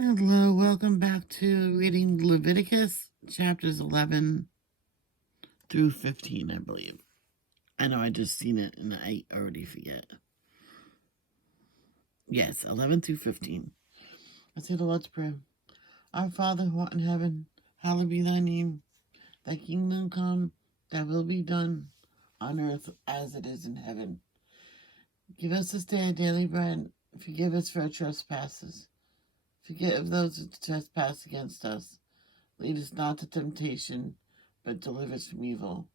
Hello, welcome back to reading Leviticus chapters 11 through 15, I believe. I know I just seen it and I already forget. Yes, 11 through 15. Let's say the Lord's Prayer. Our Father who art in heaven, hallowed be thy name. Thy kingdom come, thy will be done, on earth as it is in heaven. Give us this day our daily bread. Forgive us for our trespasses. Forgive those who trespass against us. Lead us not to temptation, but deliver us from evil.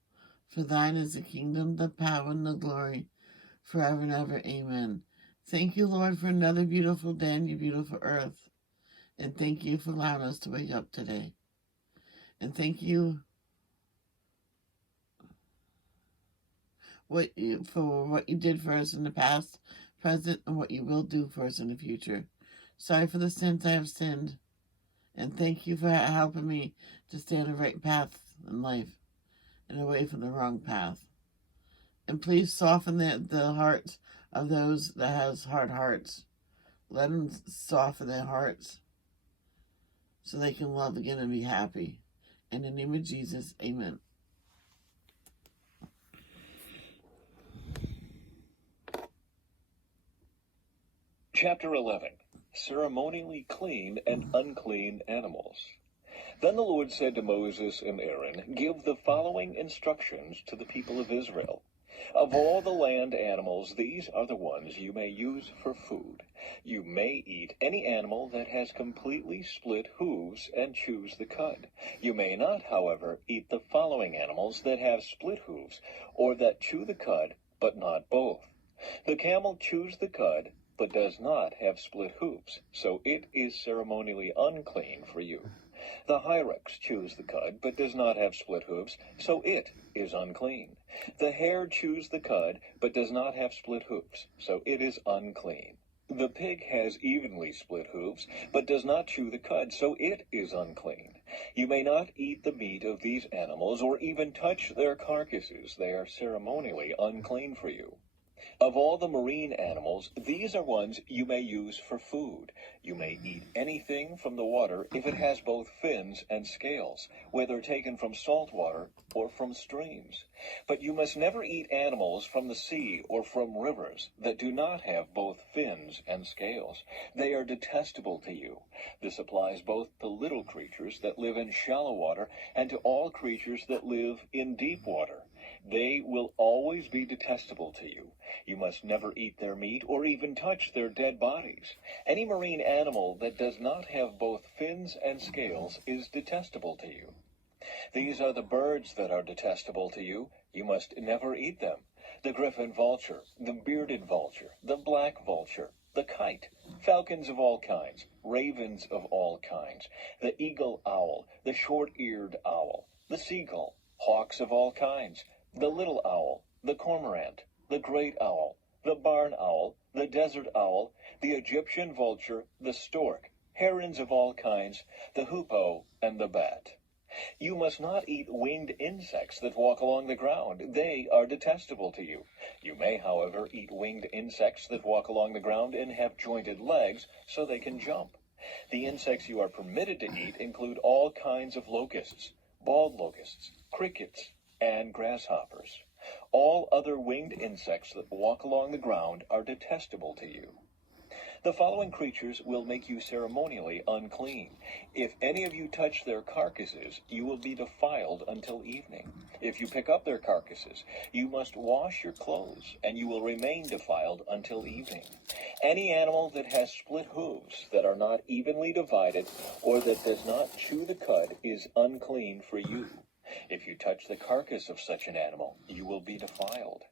For thine is the kingdom, the power, and the glory, forever and ever. Amen. Thank you, Lord, for another beautiful day on your beautiful earth. And thank you for allowing us to wake up today. And thank you for what you did for us in the past, present, and what you will do for us in the future. Sorry for the sins I have sinned. And thank you for helping me to stay on the right path in life and away from the wrong path. And please soften the hearts of those that has hard hearts. Let them soften their hearts so they can love again and be happy. In the name of Jesus, amen. Chapter 11. Ceremonially clean and unclean animals. Then the Lord said to Moses and Aaron, "Give the following instructions to the people of Israel. Of all the land animals, these are the ones you may use for food. You may eat any animal that has completely split hooves and chews the cud. You may not, however, eat the following animals that have split hooves, or that chew the cud, but not both. The camel chews the cud, but does not have split hooves, so it is ceremonially unclean for you. The hyrax chews the cud, but does not have split hooves, so it is unclean. The hare chews the cud, but does not have split hooves, so it is unclean. The pig has evenly split hooves, but does not chew the cud, so it is unclean. You may not eat the meat of these animals, or even touch their carcasses. They are ceremonially unclean for you. Of all the marine animals, these are ones you may use for food. You may eat anything from the water if it has both fins and scales, whether taken from salt water or from streams. But you must never eat animals from the sea or from rivers that do not have both fins and scales. They are detestable to you. This applies both to little creatures that live in shallow water and to all creatures that live in deep water. They will always be detestable to you. You must never eat their meat or even touch their dead bodies. Any marine animal that does not have both fins and scales is detestable to you. These are the birds that are detestable to you. You must never eat them: the griffin vulture, the bearded vulture, the black vulture, the kite, falcons of all kinds, ravens of all kinds, the eagle owl, the short-eared owl, the seagull, hawks of all kinds, the little owl, the cormorant, the great owl, the barn owl, the desert owl, the Egyptian vulture, the stork, herons of all kinds, the hoopoe, and the bat. You must not eat winged insects that walk along the ground. They are detestable to you. You may, however, eat winged insects that walk along the ground and have jointed legs so they can jump. The insects you are permitted to eat include all kinds of locusts, bald locusts, crickets, and grasshoppers. All other winged insects that walk along the ground are detestable to you. The following creatures will make you ceremonially unclean. If any of you touch their carcasses, you will be defiled until evening. If you pick up their carcasses, you must wash your clothes, and you will remain defiled until evening. Any animal that has split hooves that are not evenly divided, or that does not chew the cud, is unclean for you. If you touch the carcass of such an animal, you will be defiled.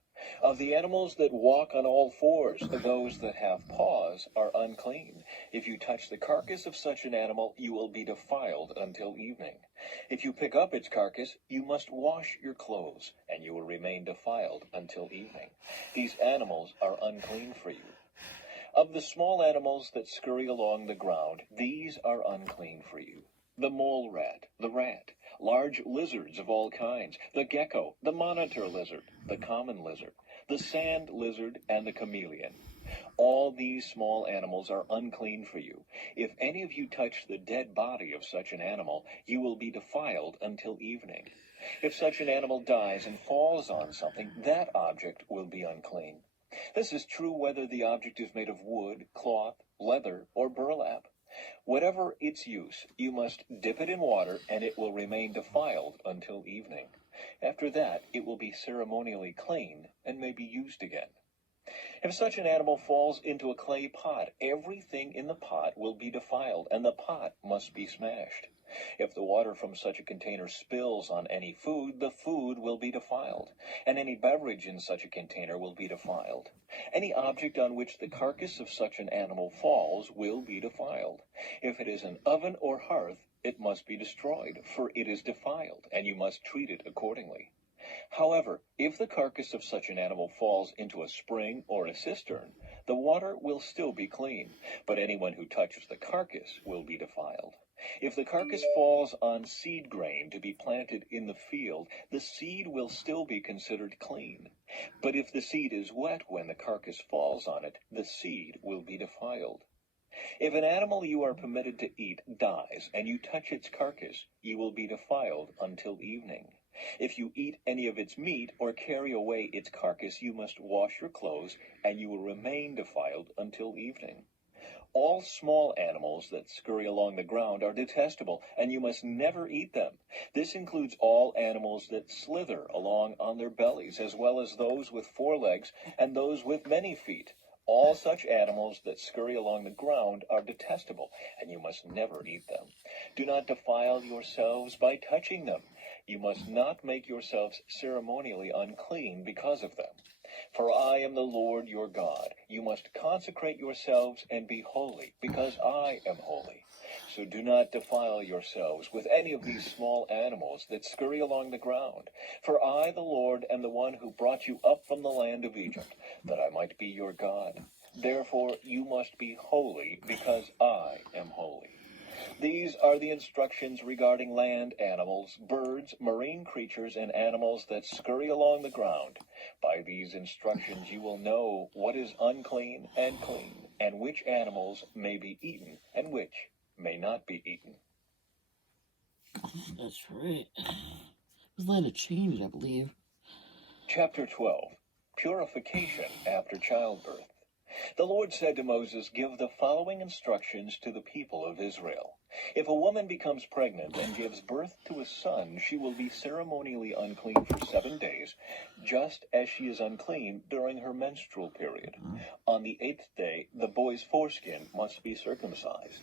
Of the animals that walk on all fours, those that have paws are unclean. If you touch the carcass of such an animal, you will be defiled until evening. If you pick up its carcass, you must wash your clothes, and you will remain defiled until evening. These animals are unclean for you. Of the small animals that scurry along the ground, these are unclean for you: the mole rat, the rat, large lizards of all kinds, the gecko, the monitor lizard, the common lizard, the sand lizard, and the chameleon. All these small animals are unclean for you. If any of you touch the dead body of such an animal, you will be defiled until evening. If such an animal dies and falls on something, that object will be unclean. This is true whether the object is made of wood, cloth, leather, or burlap. Whatever its use, you must dip it in water, and it will remain defiled until evening. After that, it will be ceremonially clean and may be used again. If such an animal falls into a clay pot, everything in the pot will be defiled, and the pot must be smashed. If the water from such a container spills on any food, the food will be defiled, and any beverage in such a container will be defiled. Any object on which the carcass of such an animal falls will be defiled. If it is an oven or hearth, it must be destroyed, for it is defiled, and you must treat it accordingly. However, if the carcass of such an animal falls into a spring or a cistern, the water will still be clean, but anyone who touches the carcass will be defiled. If the carcass falls on seed grain to be planted in the field, the seed will still be considered clean. But if the seed is wet when the carcass falls on it, the seed will be defiled. If an animal you are permitted to eat dies, and you touch its carcass, you will be defiled until evening. If you eat any of its meat or carry away its carcass, you must wash your clothes, and you will remain defiled until evening. All small animals that scurry along the ground are detestable, and you must never eat them. This includes all animals that slither along on their bellies, as well as those with 4 legs and those with many feet. All such animals that scurry along the ground are detestable, and you must never eat them. Do not defile yourselves by touching them. You must not make yourselves ceremonially unclean because of them. For I am the Lord your God. You must consecrate yourselves and be holy, because I am holy. So do not defile yourselves with any of these small animals that scurry along the ground. For I, the Lord, am the one who brought you up from the land of Egypt, that I might be your God. Therefore you must be holy, because I am holy. These are the instructions regarding land animals, birds, marine creatures, and animals that scurry along the ground. By these instructions you will know what is unclean and clean, and which animals may be eaten and which may not be eaten. That's right. It was later changed, I believe. Chapter 12. Purification after childbirth. The Lord said to Moses, "Give the following instructions to the people of Israel. If a woman becomes pregnant and gives birth to a son, she will be ceremonially unclean for 7 days, just as she is unclean during her menstrual period. On the 8th day, the boy's foreskin must be circumcised.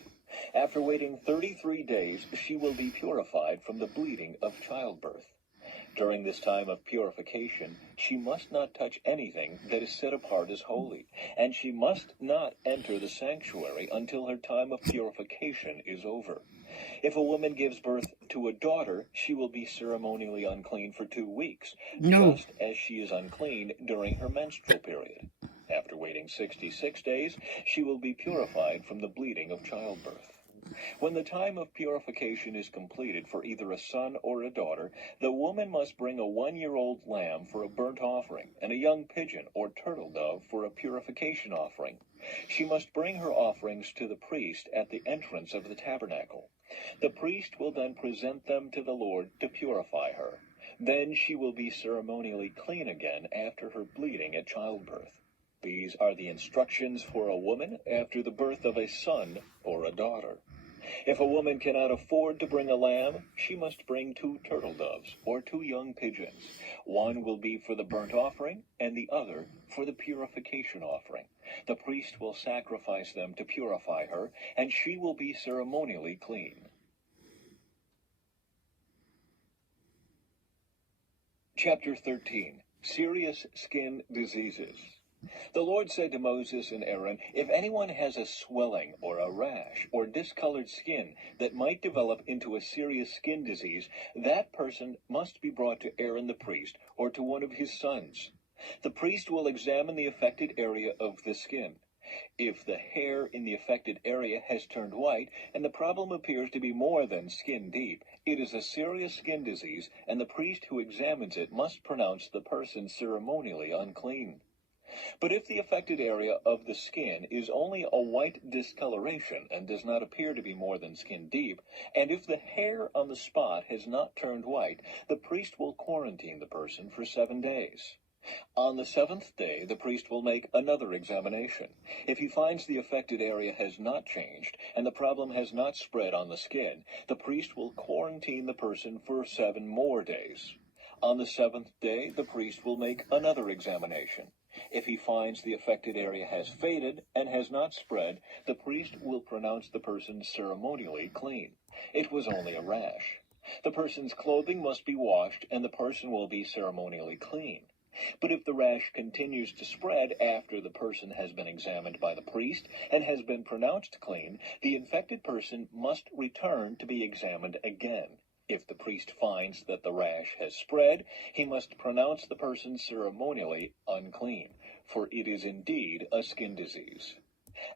After waiting 33 days, she will be purified from the bleeding of childbirth. During this time of purification, she must not touch anything that is set apart as holy, and she must not enter the sanctuary until her time of purification is over. If a woman gives birth to a daughter, she will be ceremonially unclean for 2 weeks, just as she is unclean during her menstrual period. After waiting 66 days, she will be purified from the bleeding of childbirth. When the time of purification is completed for either a son or a daughter, the woman must bring a 1-year-old lamb for a burnt offering and a young pigeon or turtle dove for a purification offering. She must bring her offerings to the priest at the entrance of the tabernacle. The priest will then present them to the Lord to purify her. Then she will be ceremonially clean again after her bleeding at childbirth. These are the instructions for a woman after the birth of a son or a daughter. If a woman cannot afford to bring a lamb, she must bring 2 turtle doves or 2 young pigeons. One will be for the burnt offering, and the other for the purification offering. The priest will sacrifice them to purify her, and she will be ceremonially clean. Chapter 13. Serious Skin Diseases. The Lord said to Moses and Aaron, "If anyone has a swelling or a rash or discolored skin that might develop into a serious skin disease, that person must be brought to Aaron the priest or to one of his sons. The priest will examine the affected area of the skin. If the hair in the affected area has turned white and the problem appears to be more than skin deep, it is a serious skin disease, and the priest who examines it must pronounce the person ceremonially unclean. But if the affected area of the skin is only a white discoloration and does not appear to be more than skin deep, and if the hair on the spot has not turned white, the priest will quarantine the person for 7 days. On the 7th day, the priest will make another examination. If he finds the affected area has not changed and the problem has not spread on the skin, the priest will quarantine the person for 7 more days. On the 7th day, the priest will make another examination. If he finds the affected area has faded and has not spread, the priest will pronounce the person ceremonially clean. It was only a rash. The person's clothing must be washed and the person will be ceremonially clean. But if the rash continues to spread after the person has been examined by the priest and has been pronounced clean, the infected person must return to be examined again. If the priest finds that the rash has spread, he must pronounce the person ceremonially unclean, for it is indeed a skin disease.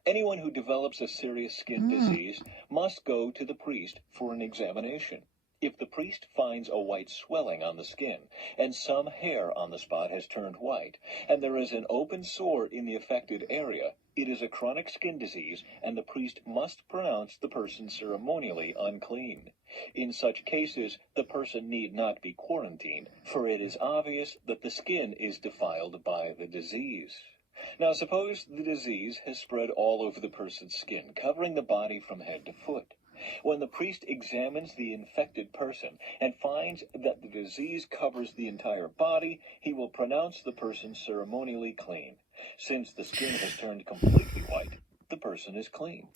Anyone who develops a serious skin disease must go to the priest for an examination. If the priest finds a white swelling on the skin, and some hair on the spot has turned white, and there is an open sore in the affected area, it is a chronic skin disease, and the priest must pronounce the person ceremonially unclean. In such cases, the person need not be quarantined, for it is obvious that the skin is defiled by the disease. Now suppose the disease has spread all over the person's skin, covering the body from head to foot. When the priest examines the infected person and finds that the disease covers the entire body, he will pronounce the person ceremonially clean. Since the skin has turned completely white, the person is clean.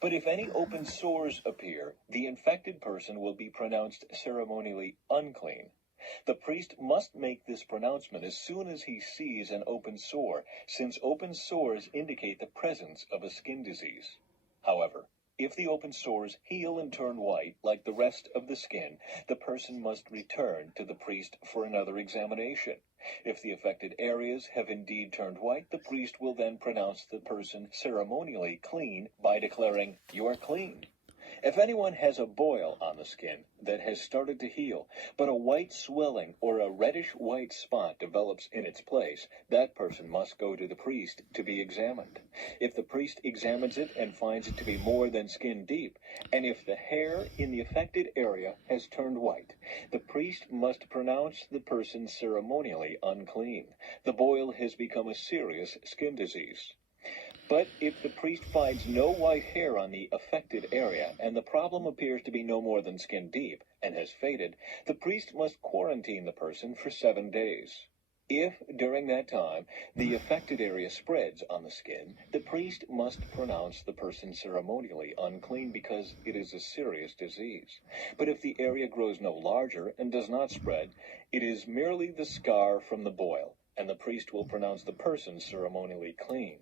But if any open sores appear, the infected person will be pronounced ceremonially unclean. The priest must make this pronouncement as soon as he sees an open sore, since open sores indicate the presence of a skin disease. However, if the open sores heal and turn white like the rest of the skin, the person must return to the priest for another examination. If the affected areas have indeed turned white, the priest will then pronounce the person ceremonially clean by declaring, "You are clean." If anyone has a boil on the skin that has started to heal, but a white swelling or a reddish-white spot develops in its place, that person must go to the priest to be examined. If the priest examines it and finds it to be more than skin deep, and if the hair in the affected area has turned white, the priest must pronounce the person ceremonially unclean. The boil has become a serious skin disease. But if the priest finds no white hair on the affected area and the problem appears to be no more than skin deep and has faded, the priest must quarantine the person for 7 days. If, during that time, the affected area spreads on the skin, the priest must pronounce the person ceremonially unclean because it is a serious disease. But if the area grows no larger and does not spread, it is merely the scar from the boil, and the priest will pronounce the person ceremonially clean.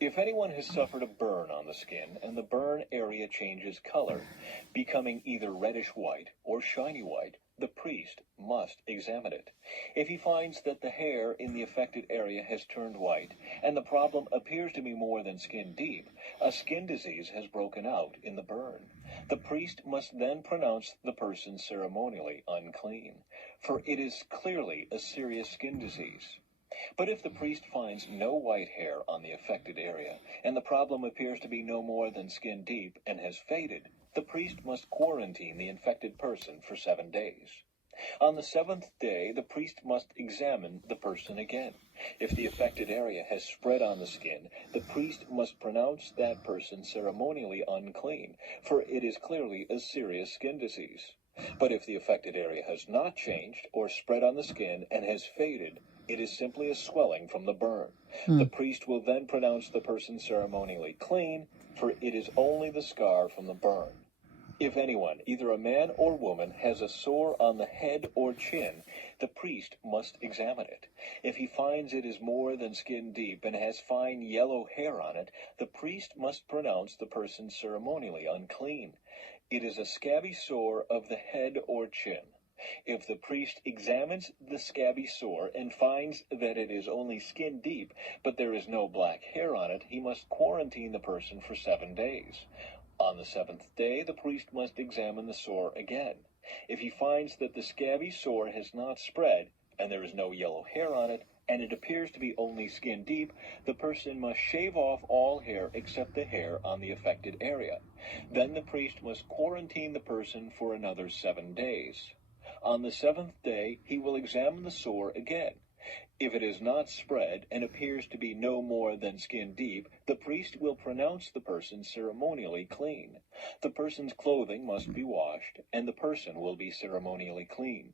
If anyone has suffered a burn on the skin and the burn area changes color, becoming either reddish-white or shiny-white, the priest must examine it. If he finds that the hair in the affected area has turned white and the problem appears to be more than skin deep, a skin disease has broken out in the burn. The priest must then pronounce the person ceremonially unclean, for it is clearly a serious skin disease. But if the priest finds no white hair on the affected area, and the problem appears to be no more than skin deep and has faded, the priest must quarantine the infected person for 7 days. On the 7th day, the priest must examine the person again. If the affected area has spread on the skin, the priest must pronounce that person ceremonially unclean, for it is clearly a serious skin disease. But if the affected area has not changed or spread on the skin and has faded, it is simply a swelling from the burn. The priest will then pronounce the person ceremonially clean, for it is only the scar from the burn. If anyone, either a man or woman, has a sore on the head or chin, the priest must examine it. If he finds it is more than skin deep and has fine yellow hair on it, the priest must pronounce the person ceremonially unclean. It is a scabby sore of the head or chin. If the priest examines the scabby sore and finds that it is only skin deep, but there is no black hair on it, he must quarantine the person for 7 days. On the 7th day, the priest must examine the sore again. If he finds that the scabby sore has not spread, and there is no yellow hair on it, and it appears to be only skin deep, the person must shave off all hair except the hair on the affected area. Then the priest must quarantine the person for another 7 days. On the 7th day, he will examine the sore again. If it is not spread and appears to be no more than skin deep, the priest will pronounce the person ceremonially clean. The person's clothing must be washed, and the person will be ceremonially clean.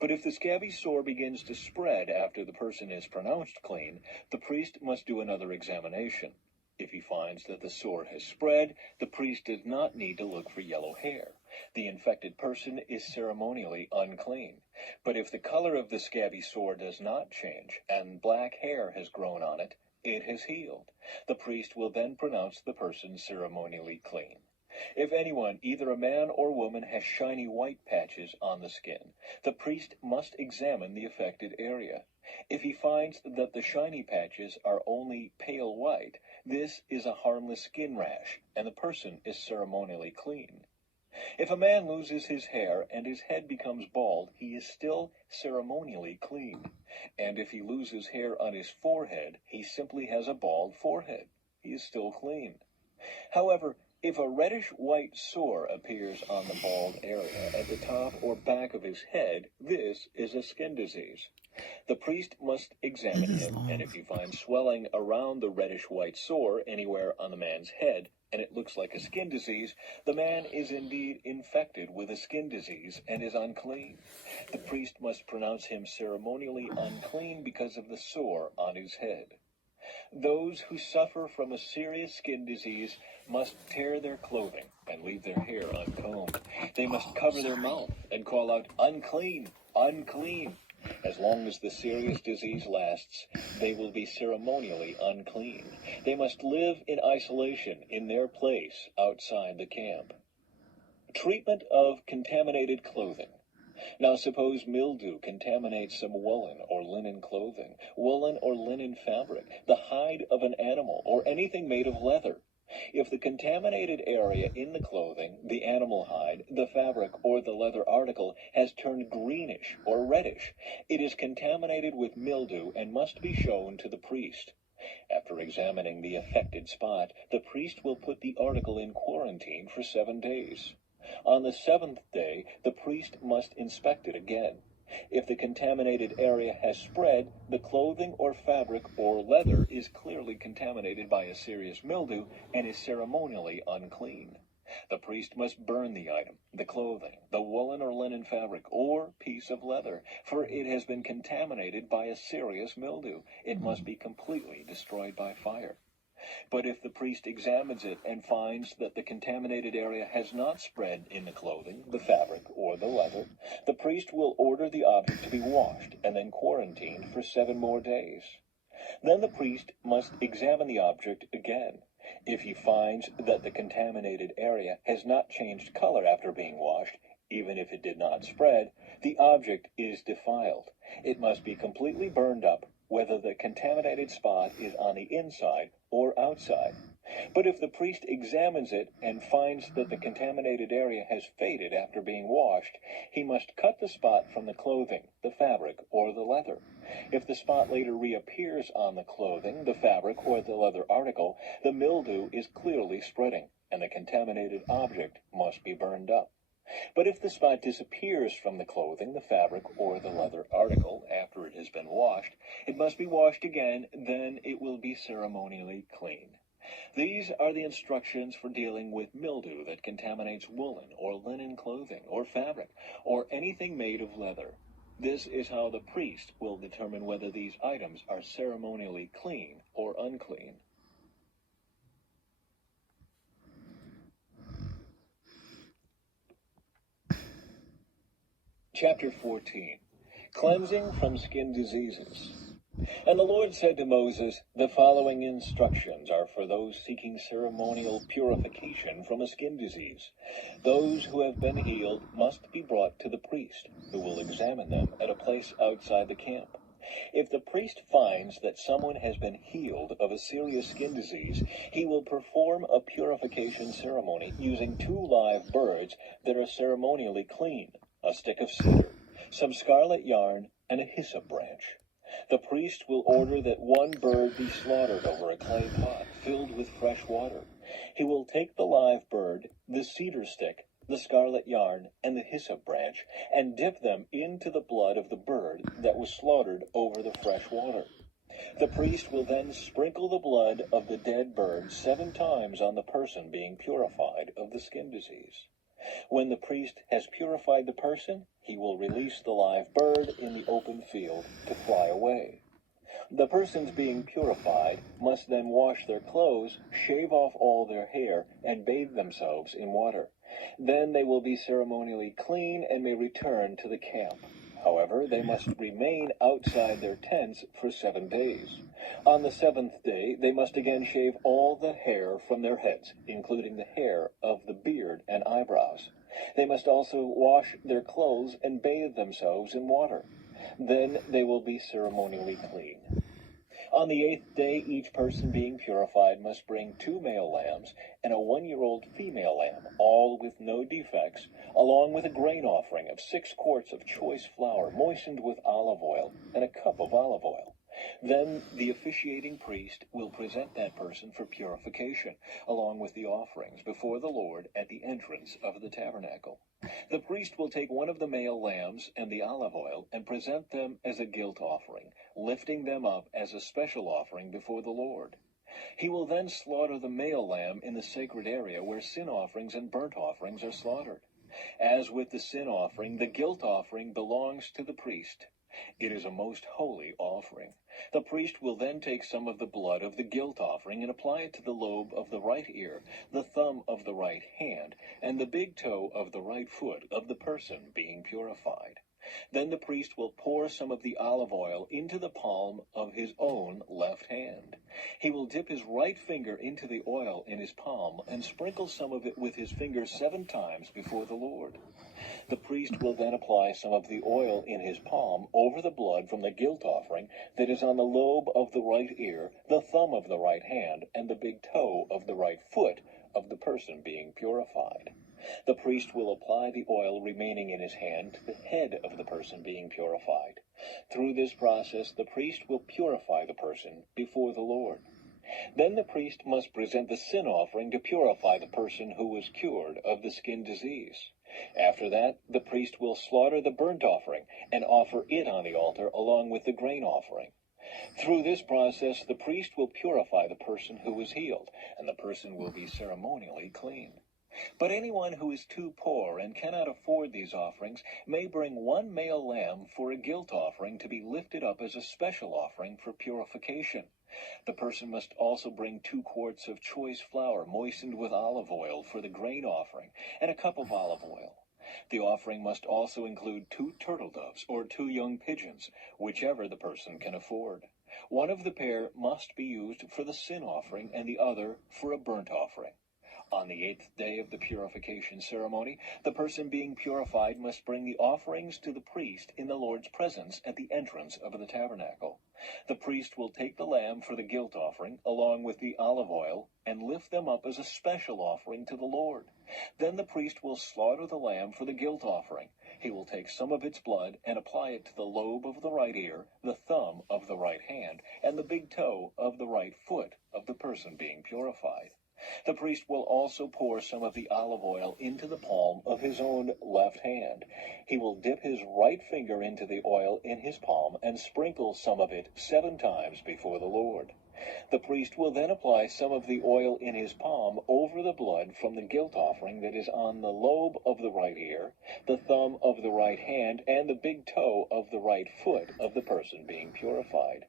But if the scabby sore begins to spread after the person is pronounced clean, the priest must do another examination. If he finds that the sore has spread, the priest does not need to look for yellow hair. The infected person is ceremonially unclean. But if the color of the scabby sore does not change and black hair has grown on it, it has healed. The priest will then pronounce the person ceremonially clean. If anyone, either a man or woman, has shiny white patches on the skin, the priest must examine the affected area. If he finds that the shiny patches are only pale white, this is a harmless skin rash, and the person is ceremonially clean. If a man loses his hair and his head becomes bald, he is still ceremonially clean. And if he loses hair on his forehead, he simply has a bald forehead. He is still clean. However, if a reddish-white sore appears on the bald area at the top or back of his head, this is a skin disease. The priest must examine him, and if he finds swelling around the reddish-white sore anywhere on the man's head, and it looks like a skin disease, the man is indeed infected with a skin disease and is unclean. The priest must pronounce him ceremonially unclean because of the sore on his head. Those who suffer from a serious skin disease must tear their clothing and leave their hair uncombed. They must cover their mouth and call out, "Unclean, unclean." As long as the serious disease lasts, they will be ceremonially unclean. They must live in isolation in their place outside the camp. Treatment of contaminated clothing. Now suppose mildew contaminates some woolen or linen clothing, woolen or linen fabric, the hide of an animal, or anything made of leather. If the contaminated area in the clothing, the animal hide, the fabric, or the leather article has turned greenish or reddish, it is contaminated with mildew and must be shown to the priest. After examining the affected spot, the priest will put the article in quarantine for 7 days. On the 7th day, the priest must inspect it again. If the contaminated area has spread, the clothing or fabric or leather is clearly contaminated by a serious mildew and is ceremonially unclean. The priest must burn the item, the clothing, the woolen or linen fabric, or piece of leather, for it has been contaminated by a serious mildew. It must be completely destroyed by fire. But if the priest examines it and finds that the contaminated area has not spread in the clothing, the fabric, or the leather, the priest will order the object to be washed and then quarantined for 7 more days. Then the priest must examine the object again. If he finds that the contaminated area has not changed color after being washed, even if it did not spread, the object is defiled. It must be completely burned up, whether the contaminated spot is on the inside or outside. But if the priest examines it and finds that the contaminated area has faded after being washed, he must cut the spot from the clothing, the fabric, or the leather. If the spot later reappears on the clothing, the fabric, or the leather article, the mildew is clearly spreading, and the contaminated object must be burned up. But if the spot disappears from the clothing, the fabric, or the leather article after it has been washed, it must be washed again, then it will be ceremonially clean. These are the instructions for dealing with mildew that contaminates woolen or linen clothing or fabric or anything made of leather. This is how the priest will determine whether these items are ceremonially clean or unclean. Chapter 14. Cleansing from Skin Diseases. And the Lord said to Moses, "The following instructions are for those seeking ceremonial purification from a skin disease. Those who have been healed must be brought to the priest, who will examine them at a place outside the camp. If the priest finds that someone has been healed of a serious skin disease, he will perform a purification ceremony using 2 live birds that are ceremonially clean, a stick of cedar, some scarlet yarn, and a hyssop branch. The priest will order that one bird be slaughtered over a clay pot filled with fresh water. He will take the live bird, the cedar stick, the scarlet yarn, and the hyssop branch, and dip them into the blood of the bird that was slaughtered over the fresh water. The priest will then sprinkle the blood of the dead bird 7 times on the person being purified of the skin disease. When the priest has purified the person, he will release the live bird in the open field to fly away. The persons being purified must then wash their clothes, shave off all their hair, and bathe themselves in water. Then they will be ceremonially clean and may return to the camp. However, they must remain outside their tents for 7 days. On the 7th day, they must again shave all the hair from their heads, including the hair of the beard and eyebrows. They must also wash their clothes and bathe themselves in water. Then they will be ceremonially clean. On the 8th day, each person being purified must bring 2 male lambs and a 1-year-old female lamb, all with no defects, along with a grain offering of 6 quarts of choice flour moistened with olive oil and a cup of olive oil. Then the officiating priest will present that person for purification, along with the offerings, before the Lord at the entrance of the tabernacle. The priest will take one of the male lambs and the olive oil and present them as a guilt offering, lifting them up as a special offering before the Lord. He will then slaughter the male lamb in the sacred area where sin offerings and burnt offerings are slaughtered. As with the sin offering, the guilt offering belongs to the priest. It is a most holy offering. The priest will then take some of the blood of the guilt offering and apply it to the lobe of the right ear, the thumb of the right hand, and the big toe of the right foot of the person being purified. Then the priest will pour some of the olive oil into the palm of his own left hand. He will dip his right finger into the oil in his palm and sprinkle some of it with his finger 7 times before the Lord. The priest will then apply some of the oil in his palm over the blood from the guilt offering that is on the lobe of the right ear, the thumb of the right hand, and the big toe of the right foot of the person being purified. The priest will apply the oil remaining in his hand to the head of the person being purified. Through this process, the priest will purify the person before the Lord. Then the priest must present the sin offering to purify the person who was cured of the skin disease. After that, the priest will slaughter the burnt offering and offer it on the altar along with the grain offering. Through this process, the priest will purify the person who was healed, and the person will be ceremonially clean. But anyone who is too poor and cannot afford these offerings may bring 1 male lamb for a guilt offering to be lifted up as a special offering for purification. The person must also bring 2 quarts of choice flour moistened with olive oil for the grain offering and a cup of olive oil. The offering must also include 2 turtle doves or 2 young pigeons, whichever the person can afford. One of the pair must be used for the sin offering and the other for a burnt offering. On the 8th day of the purification ceremony, the person being purified must bring the offerings to the priest in the Lord's presence at the entrance of the tabernacle. The priest will take the lamb for the guilt offering, along with the olive oil, and lift them up as a special offering to the Lord. Then the priest will slaughter the lamb for the guilt offering. He will take some of its blood and apply it to the lobe of the right ear, the thumb of the right hand, and the big toe of the right foot of the person being purified. The priest will also pour some of the olive oil into the palm of his own left hand. He will dip his right finger into the oil in his palm and sprinkle some of it 7 times before the Lord. The priest will then apply some of the oil in his palm over the blood from the guilt offering that is on the lobe of the right ear, the thumb of the right hand, and the big toe of the right foot of the person being purified.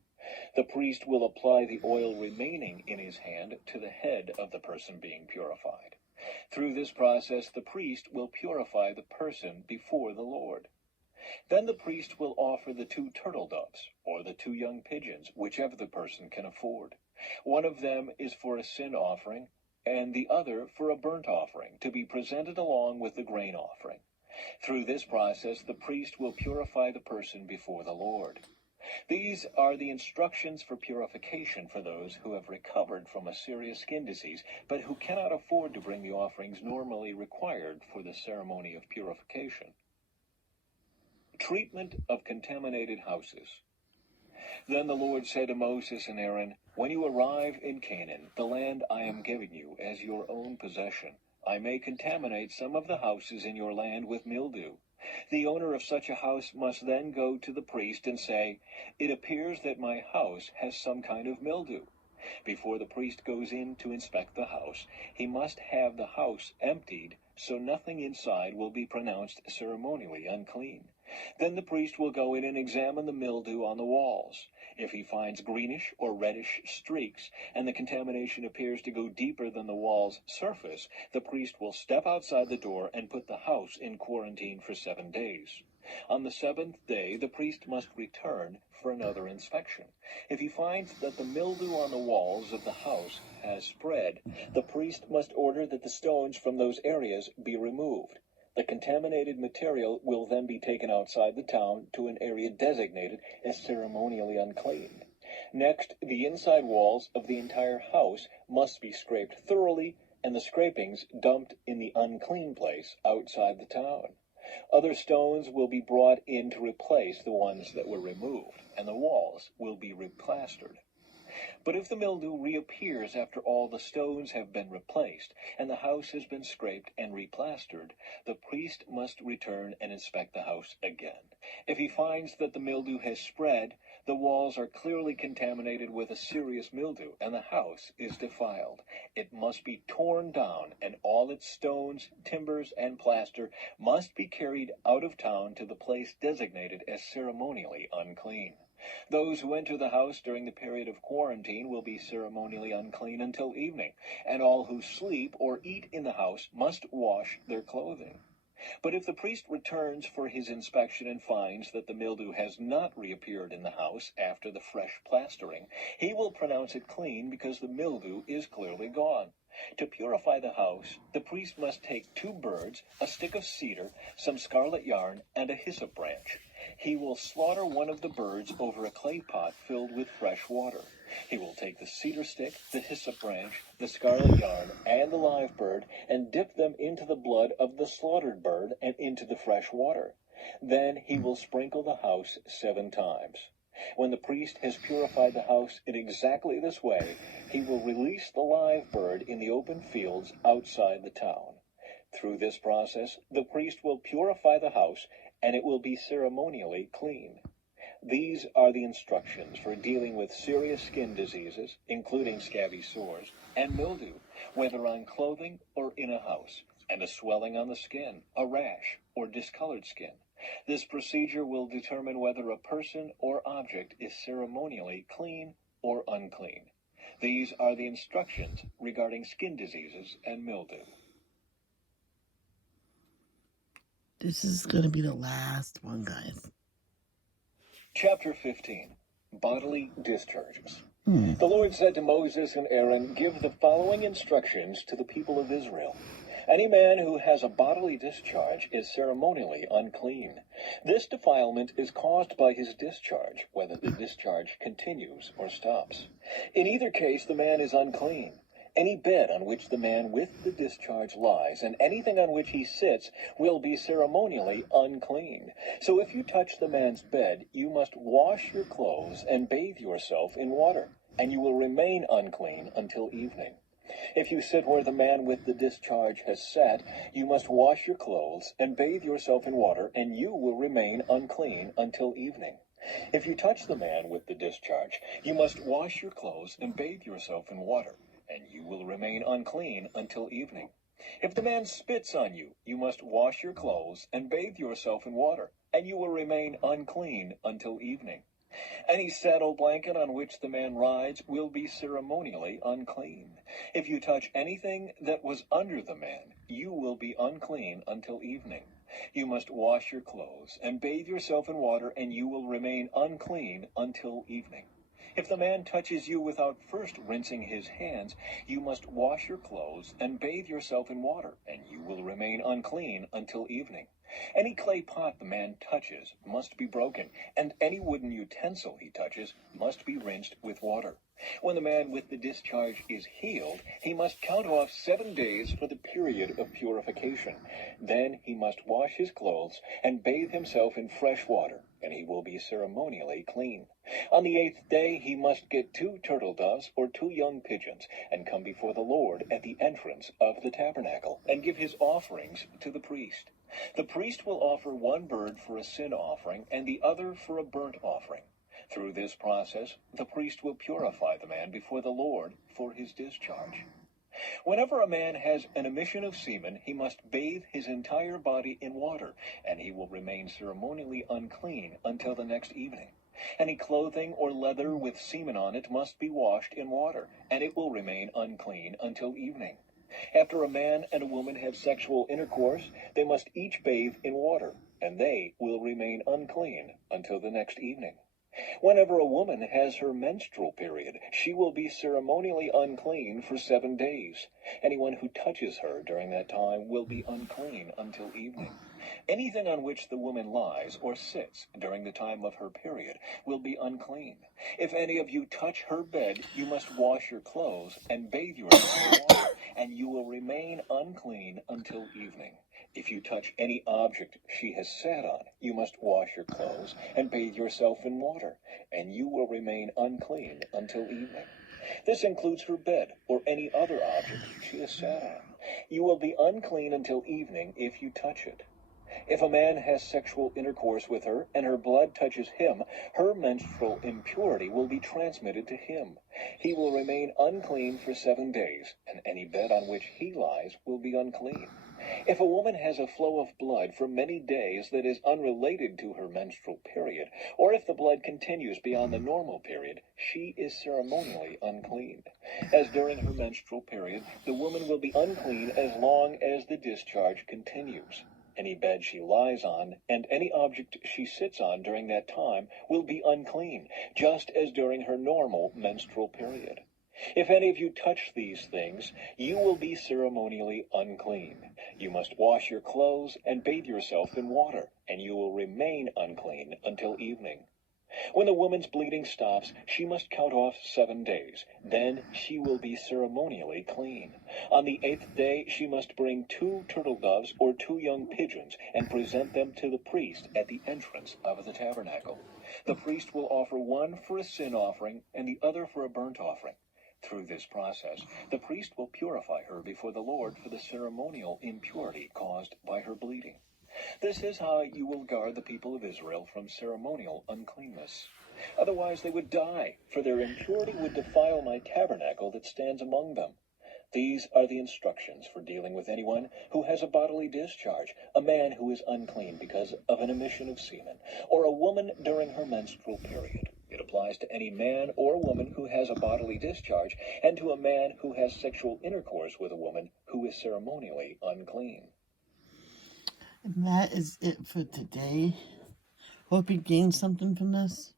The priest will apply the oil remaining in his hand to the head of the person being purified. Through this process, the priest will purify the person before the Lord. Then the priest will offer the 2 turtle doves, or the 2 young pigeons, whichever the person can afford. One of them is for a sin offering, and the other for a burnt offering, to be presented along with the grain offering. Through this process, the priest will purify the person before the Lord. These are the instructions for purification for those who have recovered from a serious skin disease, but who cannot afford to bring the offerings normally required for the ceremony of purification. Treatment of contaminated houses. Then the Lord said to Moses and Aaron, "When you arrive in Canaan, the land I am giving you as your own possession, I may contaminate some of the houses in your land with mildew. The owner of such a house must then go to the priest and say, 'It appears that my house has some kind of mildew.' Before the priest goes in to inspect the house, he must have the house emptied, so nothing inside will be pronounced ceremonially unclean. Then the priest will go in and examine the mildew on the walls. If he finds greenish or reddish streaks, and the contamination appears to go deeper than the wall's surface, the priest will step outside the door and put the house in quarantine for 7 days. On the 7th day, the priest must return for another inspection. If he finds that the mildew on the walls of the house has spread, the priest must order that the stones from those areas be removed. The contaminated material will then be taken outside the town to an area designated as ceremonially unclean. Next, the inside walls of the entire house must be scraped thoroughly and the scrapings dumped in the unclean place outside the town. Other stones will be brought in to replace the ones that were removed, and the walls will be replastered. But if the mildew reappears after all the stones have been replaced, and the house has been scraped and replastered, the priest must return and inspect the house again. If he finds that the mildew has spread, the walls are clearly contaminated with a serious mildew, and the house is defiled. It must be torn down, and all its stones, timbers, and plaster must be carried out of town to the place designated as ceremonially unclean. Those who enter the house during the period of quarantine will be ceremonially unclean until evening, and all who sleep or eat in the house must wash their clothing. But if the priest returns for his inspection and finds that the mildew has not reappeared in the house after the fresh plastering, he will pronounce it clean because the mildew is clearly gone. To purify the house, the priest must take 2 birds, a stick of cedar, some scarlet yarn, and a hyssop branch. He will slaughter one of the birds over a clay pot filled with fresh water. He will take the cedar stick, the hyssop branch, the scarlet yarn, and the live bird, and dip them into the blood of the slaughtered bird and into the fresh water. Then he will sprinkle the house 7 times. When the priest has purified the house in exactly this way, he will release the live bird in the open fields outside the town. Through this process, the priest will purify the house, and it will be ceremonially clean. These are the instructions for dealing with serious skin diseases, including scabby sores, and mildew, whether on clothing or in a house, and a swelling on the skin, a rash, or discolored skin. This procedure will determine whether a person or object is ceremonially clean or unclean. These are the instructions regarding skin diseases and mildew. This is going to be the last one, guys. Chapter 15, Bodily Discharges. The Lord said to Moses and Aaron, "Give the following instructions to the people of Israel. Any man who has a bodily discharge is ceremonially unclean. This defilement is caused by his discharge, whether the discharge continues or stops. In either case, the man is unclean. Any bed on which the man with the discharge lies, and anything on which he sits, will be ceremonially unclean. So if you touch the man's bed, you must wash your clothes and bathe yourself in water, and you will remain unclean until evening. If you sit where the man with the discharge has sat, you must wash your clothes and bathe yourself in water, and you will remain unclean until evening. If you touch the man with the discharge, you must wash your clothes and bathe yourself in water, and you will remain unclean until evening. If the man spits on you, you must wash your clothes and bathe yourself in water, and you will remain unclean until evening. Any saddle blanket on which the man rides will be ceremonially unclean. If you touch anything that was under the man, you will be unclean until evening. You must wash your clothes and bathe yourself in water, and you will remain unclean until evening. If the man touches you without first rinsing his hands, you must wash your clothes and bathe yourself in water, and you will remain unclean until evening. Any clay pot the man touches must be broken, and any wooden utensil he touches must be rinsed with water. When the man with the discharge is healed, he must count off 7 days for the period of purification. Then he must wash his clothes and bathe himself in fresh water, and he will be ceremonially clean. On the 8th day he must get 2 turtle doves or 2 young pigeons, and come before the Lord at the entrance of the tabernacle, and give his offerings to the priest. The priest will offer one bird for a sin offering and the other for a burnt offering. Through this process, the priest will purify the man before the Lord for his discharge. Whenever a man has an emission of semen, he must bathe his entire body in water, and he will remain ceremonially unclean until the next evening. Any clothing or leather with semen on it must be washed in water, and it will remain unclean until evening. After a man and a woman have sexual intercourse, they must each bathe in water, and they will remain unclean until the next evening. Whenever a woman has her menstrual period, she will be ceremonially unclean for 7 days. Anyone who touches her during that time will be unclean until evening. Anything on which the woman lies or sits during the time of her period will be unclean. If any of you touch her bed, you must wash your clothes and bathe yourself in water, and you will remain unclean until evening. If you touch any object she has sat on, you must wash your clothes and bathe yourself in water, and you will remain unclean until evening. This includes her bed or any other object she has sat on. You will be unclean until evening if you touch it. If a man has sexual intercourse with her and her blood touches him, her menstrual impurity will be transmitted to him. He will remain unclean for 7 days, and any bed on which he lies will be unclean. If a woman has a flow of blood for many days that is unrelated to her menstrual period, or if the blood continues beyond the normal period, she is ceremonially unclean. As during her menstrual period, the woman will be unclean as long as the discharge continues. Any bed she lies on and any object she sits on during that time will be unclean, just as during her normal menstrual period. If any of you touch these things, you will be ceremonially unclean. You must wash your clothes and bathe yourself in water, and you will remain unclean until evening. When the woman's bleeding stops, she must count off 7 days. Then she will be ceremonially clean. On the 8th day, she must bring 2 turtle doves or 2 young pigeons and present them to the priest at the entrance of the tabernacle. The priest will offer one for a sin offering and the other for a burnt offering. Through this process, the priest will purify her before the Lord for the ceremonial impurity caused by her bleeding. This is how you will guard the people of Israel from ceremonial uncleanness. Otherwise they would die, for their impurity would defile my tabernacle that stands among them. These are the instructions for dealing with anyone who has a bodily discharge, a man who is unclean because of an emission of semen, or a woman during her menstrual period. It applies to any man or woman who has a bodily discharge, and to a man who has sexual intercourse with a woman who is ceremonially unclean. And that is it for today. Hope you gained something from this.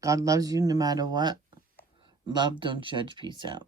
God loves you no matter what. Love, don't judge. Peace out.